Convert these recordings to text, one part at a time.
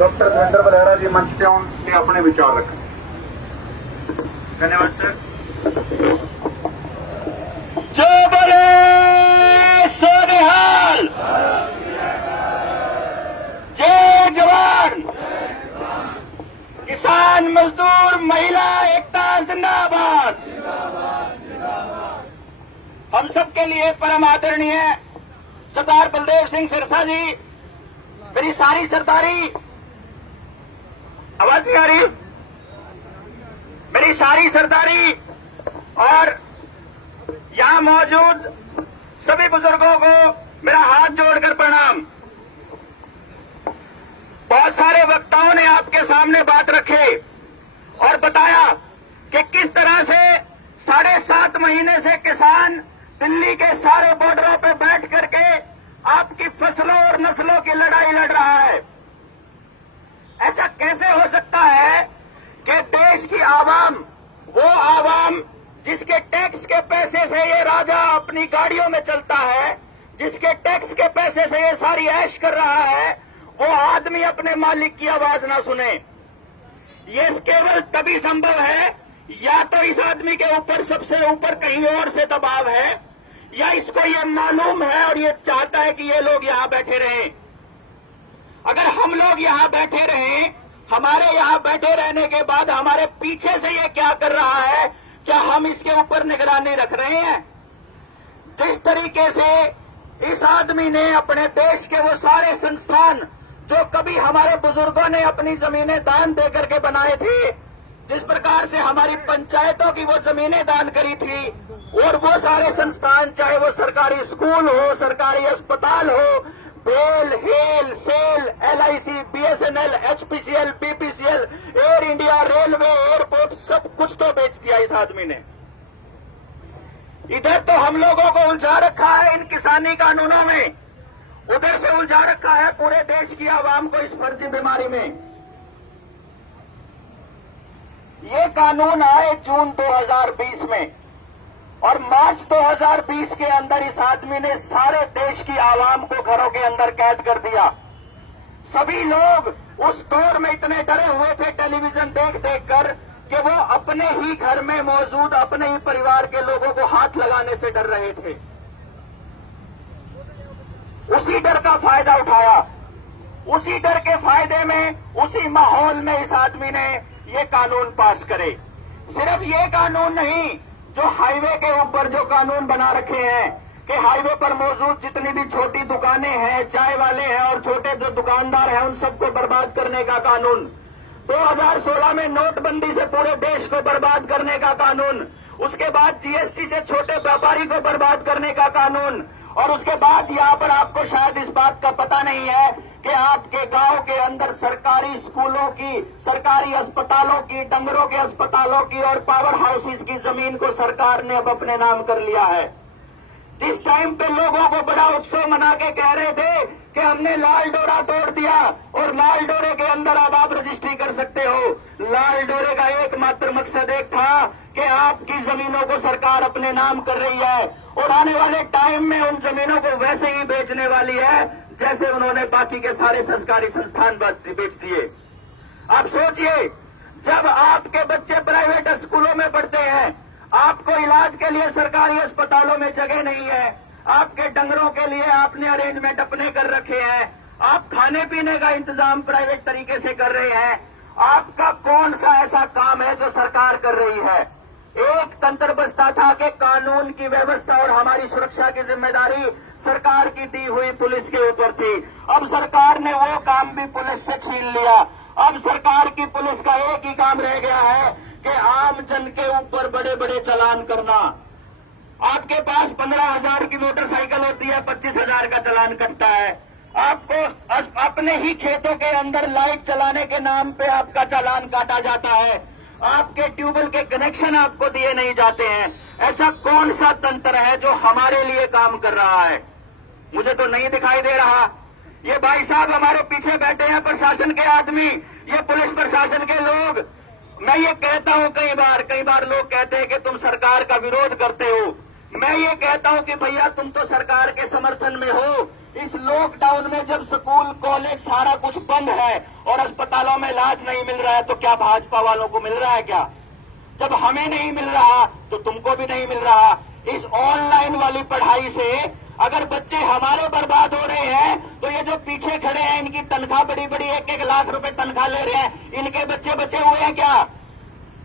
Doctor Dharmendra Barara जी मंच पे आउण ते अपने विचार रखें। धन्यवाद सर। जो बोले सोनिहाल, जय जवान, किसान मजदूर महिला एकता जिंदाबाद। हम सबके लिए परम आदरणीय सरदार बलदेव सिंह सिरसा जी, मेरी सारी सरदारी, आवाज नहीं आ रही, मेरी सारी सरदारी और यहां मौजूद सभी बुजुर्गों को मेरा हाथ जोड़कर प्रणाम। बहुत सारे वक्ताओं ने आपके सामने बात रखे और बताया कि किस तरह से 7.5 महीने से किसान दिल्ली के सारे बॉर्डरों पे बैठ करके आपकी फसलों और नस्लों की लड़ाई लड़ रहा है। ऐसा कैसे हो सकता है कि देश की आवाम, वो आवाम जिसके टैक्स के पैसे से ये राजा अपनी गाड़ियों में चलता है, जिसके टैक्स के पैसे से ये सारी ऐश कर रहा है, वो आदमी अपने मालिक की आवाज ना सुने। ये केवल तभी संभव है या तो इस आदमी के ऊपर सबसे ऊपर कहीं और से दबाव है, या इसको ये मालूम है और ये चाहता है कि ये लोग यहां बैठे रहें। अगर हम लोग यहां बैठे रहें, हमारे यहां बैठे रहने के बाद हमारे पीछे से ये क्या कर रहा है, क्या हम इसके ऊपर निगरानी रख रहे हैं? जिस तरीके से इस आदमी ने अपने देश के वो सारे संस्थान जो कभी हमारे बुजुर्गों ने अपनी जमीनें दान दे करके बनाए थे, जिस प्रकार से हमारी पंचायतों की वो जमीनें दान करी थी, और वो सारे संस्थान, चाहे वो सरकारी स्कूल हो, सरकारी अस्पताल हो, BEL, HAL, SAIL, LIC, BSNL, HPCL, BPCL, air India, railway, airport, सब कुछ तो बेच दिया इस आदमी ने। इधर तो हम लोगों को उलझा रखा है इन किसानी कानूनों में, उधर से उलझा रखा है पूरे देश की आवाम को इस फर्जी बीमारी में। ये कानून आए जून 2020 में और मार्च 2020 के अंदर इस आदमी ने सारे देश की आवाम को घरों के अंदर कैद कर दिया। सभी लोग उस दौर में इतने डरे हुए थे टेलीविजन देख देख कर कि वो अपने ही घर में मौजूद अपने ही परिवार के लोगों को हाथ लगाने से डर रहे थे। उसी डर का फायदा उठाया, उसी डर के फायदे में, उसी माहौल में इस आदमी ने ये कानून पास करे। सिर्फ ये कानून नहीं, जो हाईवे के ऊपर जो कानून बना रखे हैं कि हाईवे पर मौजूद जितनी भी छोटी दुकानें हैं, चाय वाले हैं और छोटे जो दुकानदार हैं, उन सबको बर्बाद करने का कानून। 2016 में नोटबंदी से पूरे देश को बर्बाद करने का कानून, उसके बाद GST से छोटे व्यापारी को बर्बाद करने का कानून, और उसके बाद यहाँ पर आपको शायद इस बात का पता नहीं है कि आपके गांव के अंदर सरकारी स्कूलों की, सरकारी अस्पतालों की, डंगरों के अस्पतालों की और पावर हाउसेस की जमीन को सरकार ने अब अपने नाम कर लिया है। जिस टाइम पे लोगों को बड़ा उत्सव मना के कह रहे थे कि हमने लाल डोरा तोड़ दिया और लाल डोरे के अंदर अब आप रजिस्ट्री कर सकते हो, लाल डोरे का एकमात्र मकसद एक था कि आपकी जमीनों को सरकार अपने नाम कर रही है और आने वाले टाइम में उन जमीनों को वैसे ही बेचने वाली है जैसे उन्होंने बाकी के सारे सरकारी संस्थान बेच दिए। आप सोचिए, जब आपके बच्चे प्राइवेट स्कूलों में पढ़ते हैं, आपको इलाज के लिए सरकारी अस्पतालों में जगह नहीं है, आपके डंगरों के लिए आपने अरेंजमेंट अपने कर रखे हैं, आप खाने पीने का इंतजाम प्राइवेट तरीके से कर रहे हैं, आपका कौन सा ऐसा काम है जो सरकार कर रही है? एक तंत्र बचता था कि कानून की व्यवस्था और हमारी सुरक्षा की जिम्मेदारी सरकार की दी हुई पुलिस के ऊपर थी। अब सरकार ने वो काम भी पुलिस से छीन लिया। अब सरकार की पुलिस का एक ही काम रह गया है कि आम जन के ऊपर बड़े बड़े चालान करना। आपके पास 15,000 की मोटरसाइकिल होती है, 25,000 का चालान कटता है। आपको अपने ही खेतों के अंदर लाइट चलाने के नाम पे आपका चालान काटा जाता है। आपके ट्यूबवेल के कनेक्शन आपको दिए नहीं जाते हैं। ऐसा कौन सा तंत्र है जो हमारे लिए काम कर रहा है? मुझे तो नहीं दिखाई दे रहा। ये भाई साहब हमारे पीछे बैठे हैं प्रशासन के आदमी, ये पुलिस प्रशासन के लोग। मैं ये कहता हूं कई बार लोग कहते हैं कि तुम सरकार का विरोध करते हो। मैं ये कहता हूं कि भैया तुम तो सरकार के समर्थन में हो, इस लॉकडाउन में जब स्कूल कॉलेज सारा कुछ बंद है और अस्पतालों में इलाज नहीं मिल रहा है, तो क्या भाजपा वालों को मिल रहा है क्या? जब हमें नहीं मिल रहा तो तुमको भी नहीं मिल रहा। इस ऑनलाइन वाली पढ़ाई से अगर बच्चे हमारे बर्बाद हो रहे हैं, तो ये जो पीछे खड़े हैं इनकी तनख्वाह बड़ी बड़ी 1-1 लाख रुपए तनख्वाह ले रहे हैं, इनके बच्चे बचे हुए हैं क्या?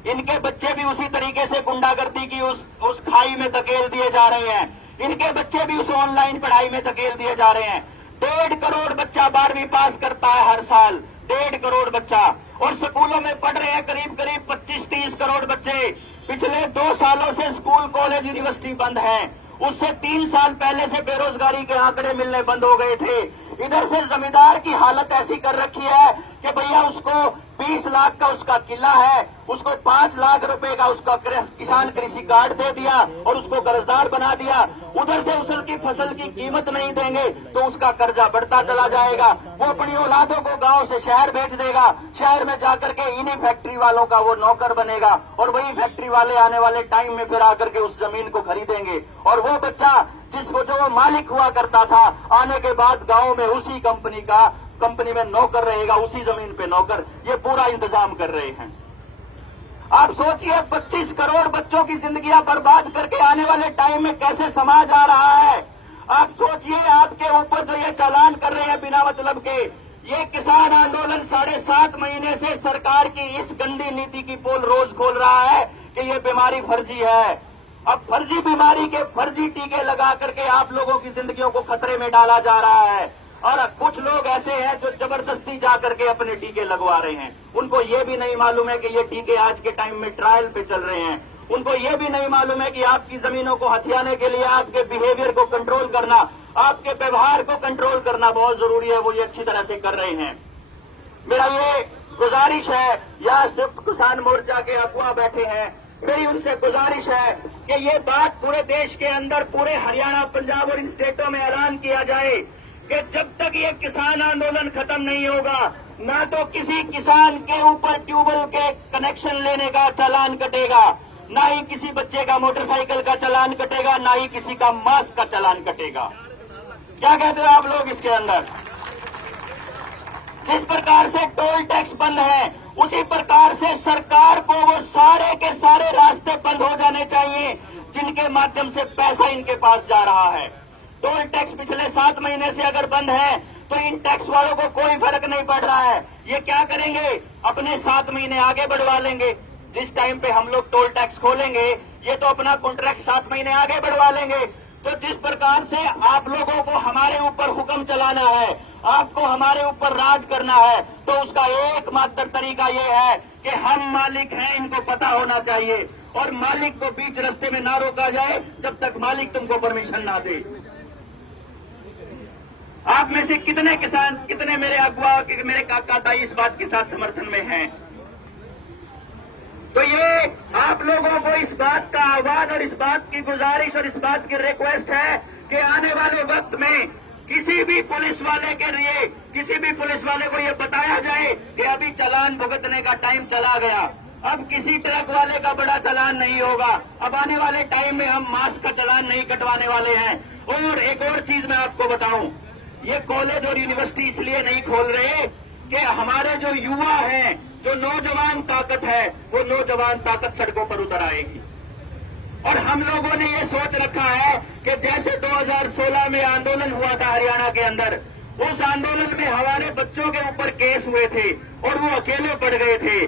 इनके बच्चे भी उसी तरीके से गुंडागर्दी की उस खाई में धकेल दिए जा रहे हैं। इनके बच्चे भी उस ऑनलाइन पढ़ाई में धकेल दिए जा रहे हैं। 1.5 करोड़ बच्चा 12वीं पास करता है हर साल, 1.5 करोड़ बच्चा, और स्कूलों में पढ़ रहे हैं करीब करीब 25-30 करोड़ बच्चे। पिछले 2 सालों से स्कूल कॉलेज यूनिवर्सिटी बंद है। उससे 3 साल पहले से बेरोजगारी के आंकड़े मिलने बंद हो गए थे। इधर से जमींदार की हालत ऐसी कर रखी है कि भैया उसको 20 लाख का उसका किला है, उसको 5 लाख रुपए का उसका किसान कृषि कार्ड दे दिया और उसको कर्जदार बना दिया। उधर से उसकी फसल की कीमत नहीं देंगे तो उसका कर्जा बढ़ता चला जाएगा। वो अपनी औलादों को गांव से शहर भेज देगा, शहर में जाकर के इन्हीं फैक्ट्री वालों का वो नौकर बनेगा, और वही फैक्ट्री वाले आने वाले टाइम में फिर आकर के उस जमीन को खरीदेंगे। और वो बच्चा जिसको जो वो मालिक हुआ करता था, आने के बाद गांव में उसी कंपनी में नौकर रहेगा, उसी जमीन पे नौकर। ये पूरा इंतजाम कर रहे हैं। आप सोचिए 25 करोड़ बच्चों की जिंदगियां बर्बाद करके आने वाले टाइम में कैसे समाज आ रहा है। आप सोचिए आपके ऊपर जो ये चालान कर रहे हैं बिना मतलब के, ये किसान आंदोलन 7.5 महीने से सरकार की इस गंदी नीति की पोल रोज खोल रहा है कि ये बीमारी फर्जी है। अब फर्जी बीमारी के फर्जी टीके लगा करके आप लोगों की जिंदगियों को खतरे में डाला जा रहा है। और कुछ लोग ऐसे हैं जो जबरदस्ती जा करके अपने टीके लगवा रहे हैं। उनको ये भी नहीं मालूम है कि ये टीके आज के टाइम में ट्रायल पे चल रहे हैं। उनको ये भी नहीं मालूम है कि आपकी जमीनों को हथियाने के लिए आपके बिहेवियर को कंट्रोल करना, आपके व्यवहार को कंट्रोल करना बहुत जरूरी है। वो ये अच्छी तरह से कर रहे हैं। मेरा ये गुजारिश है, यहाँ संयुक्त किसान मोर्चा के अगुवा बैठे हैं, मेरी उनसे गुजारिश है कि ये बात पूरे देश के अंदर, पूरे हरियाणा, पंजाब और इन स्टेटों में ऐलान किया जाए कि जब तक ये किसान आंदोलन खत्म नहीं होगा, ना तो किसी किसान के ऊपर ट्यूबवेल के कनेक्शन लेने का चालान कटेगा, ना ही किसी बच्चे का मोटरसाइकिल का चालान कटेगा, ना ही किसी का मास्क का चालान कटेगा। क्या कहते हो आप लोग इसके अंदर? जिस प्रकार से टोल टैक्स बंद है, उसी प्रकार से सरकार को वो सारे के सारे रास्ते बंद हो जाने चाहिए जिनके माध्यम से पैसा इनके पास जा रहा है। टोल टैक्स पिछले 7 महीने से अगर बंद है तो इन टैक्स वालों को कोई फर्क नहीं पड़ रहा है। ये क्या करेंगे? अपने 7 महीने आगे बढ़वा लेंगे। जिस टाइम पे हम लोग टोल टैक्स खोलेंगे, ये तो अपना कॉन्ट्रैक्ट 7 महीने आगे बढ़वा लेंगे। तो जिस प्रकार से आप लोगों को हमारे ऊपर हुक्म चलाना है, आपको हमारे ऊपर राज करना है, तो उसका एकमात्र तरीका ये है कि हम मालिक हैं, इनको पता होना चाहिए, और मालिक को बीच रास्ते में ना रोका जाए जब तक मालिक तुमको परमिशन ना दे। आप में से कितने किसान, कितने मेरे अगुआ, मेरे काका ताई इस बात के साथ समर्थन में हैं? तो ये आप लोगों को इस बात का आह्वान और इस बात की गुजारिश और इस बात की रिक्वेस्ट है कि आने वाले वक्त में किसी भी पुलिस वाले के लिए, किसी भी पुलिस वाले को ये बताया जाए कि अभी चालान भुगतने का टाइम चला गया, अब किसी ट्रक वाले का बड़ा चालान नहीं होगा, अब आने वाले टाइम में हम मास्क का चालान नहीं कटवाने वाले हैं। और एक और चीज मैं आपको बताऊं, ये कॉलेज और यूनिवर्सिटी इसलिए नहीं खोल रहे कि हमारे जो युवा हैं, जो नौजवान ताकत है, वो नौजवान ताकत सड़कों पर उतर आएगी। और हम लोगों ने ये सोच रखा है कि जैसे 2016 में आंदोलन हुआ था हरियाणा के अंदर, उस आंदोलन में हमारे बच्चों के ऊपर केस हुए थे और वो अकेले पड़ गए थे।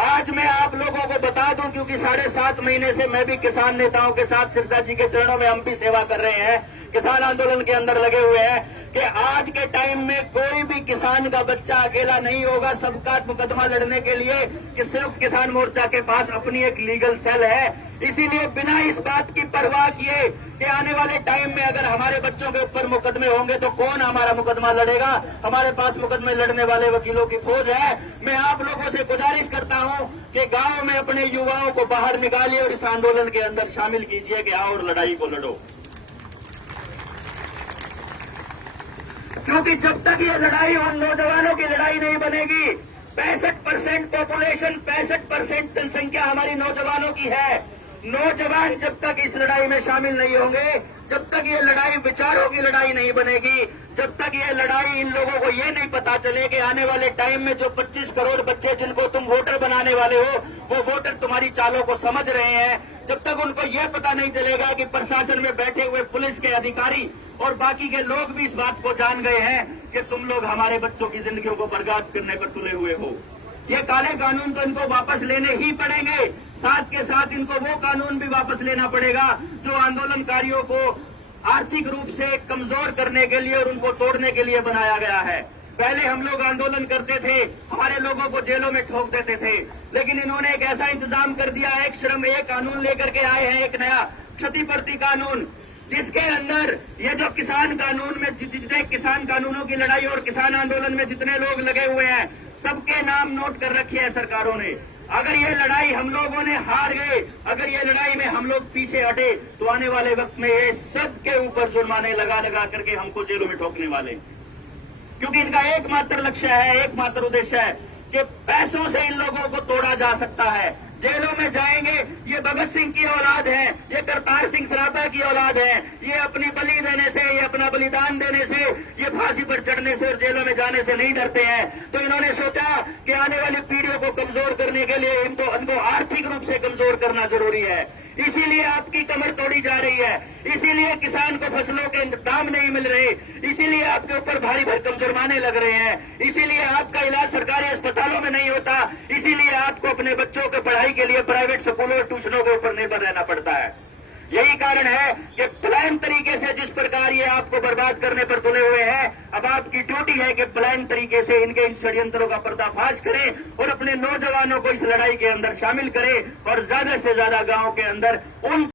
आज मैं आप लोगों को बता दूं, क्योंकि 7.5 महीने से मैं भी किसान नेताओं के साथ सिरसा जी के चरणों में हम भी सेवा कर रहे हैं, किसान आंदोलन के अंदर लगे हुए हैं, कि आज के टाइम में कोई भी किसान का बच्चा अकेला नहीं होगा सबका मुकदमा लड़ने के लिए, कि संयुक्त किसान मोर्चा के पास अपनी एक लीगल सेल है। इसीलिए बिना इस बात की परवाह किए कि आने वाले टाइम में अगर हमारे बच्चों के ऊपर मुकदमे होंगे तो कौन हमारा मुकदमा लड़ेगा, हमारे पास मुकदमे लड़ने वाले वकीलों की फौज है। मैं आप लोगों से गुजारिश करता हूं कि गांव में अपने युवाओं को बाहर निकालिए और इस आंदोलन के अंदर शामिल कीजिए कि आओ और लड़ाई को लड़ो। क्योंकि जब तक ये लड़ाई उन नौजवानों की लड़ाई नहीं बनेगी, 65% पॉपुलेशन, 65% जनसंख्या हमारी नौजवानों की है। नौजवान जब तक इस लड़ाई में शामिल नहीं होंगे, जब तक ये लड़ाई विचारों की लड़ाई नहीं बनेगी, जब तक ये लड़ाई इन लोगों को ये नहीं पता चले कि आने वाले टाइम में जो 25 करोड़ बच्चे जिनको तुम वोटर बनाने वाले हो, वो वोटर तुम्हारी चालों को समझ रहे हैं, जब तक उनको यह पता नहीं चलेगा कि प्रशासन में बैठे हुए पुलिस के अधिकारी और बाकी के लोग भी इस बात को जान गए हैं कि तुम लोग हमारे बच्चों की जिंदगियों को बर्बाद करने पर तुले हुए हो। ये काले कानून तो इनको वापस लेने ही पड़ेंगे, साथ के साथ इनको वो कानून भी वापस लेना पड़ेगा जो आंदोलनकारियों को आर्थिक रूप से कमजोर करने के लिए और उनको तोड़ने के लिए बनाया गया है। पहले हम लोग आंदोलन करते थे, हमारे लोगों को जेलों में ठोक देते थे, लेकिन इन्होंने एक ऐसा इंतजाम कर दिया, एक श्रम एक कानून लेकर के आए हैं, एक नया क्षतिपूर्ति कानून, जिसके अंदर ये जो किसान कानून में जितने किसान कानूनों की लड़ाई और किसान आंदोलन में जितने लोग लगे हुए हैं, सबके नाम नोट कर रखे हैं सरकारों ने। अगर ये लड़ाई हम लोगों ने हार गए, अगर ये लड़ाई में हम लोग पीछे हटे, तो आने वाले वक्त में ये सबके ऊपर जुर्माने लगा लगा करके हमको जेलों में ठोकने वाले, क्योंकि इनका एकमात्र लक्ष्य है, एकमात्र उद्देश्य है कि पैसों से इन लोगों को तोड़ा जा सकता है। जेलों में जाएंगे, ये भगत सिंह की औलाद है, ये करतार सिंह सराभा की औलाद है, ये अपनी बलि देने से, ये अपना बलिदान देने से, ये फांसी पर चढ़ने से और जेलों में जाने से नहीं डरते हैं। तो इन्होंने सोचा कि आने वाली पीढ़ियों को कमजोर करने के लिए इनको आर्थिक रूप से कमजोर करना जरूरी है, इसीलिए आपकी कमर तोड़ी जा रही है, इसीलिए किसान को फसलों के दाम नहीं मिल रहे, इसीलिए आपके ऊपर भारी भरकम जुर्माने लग रहे हैं, इसीलिए आपका इलाज सरकारी अस्पतालों में नहीं होता, इसीलिए आपको अपने बच्चों के पढ़ाई के लिए प्राइवेट स्कूलों और ट्यूशनों के ऊपर निर्भर रहना पड़ता है। यही कारण है कि प्लान तरीके से जिस प्रकार ये आपको बर्बाद करने पर तुले हुए हैं, अब आपकी ड्यूटी है कि प्लान तरीके से इनके इन षड्यंत्रों का पर्दाफाश करें और अपने नौजवानों को इस लड़ाई के अंदर शामिल करें और ज्यादा से ज्यादा गांव के अंदर उन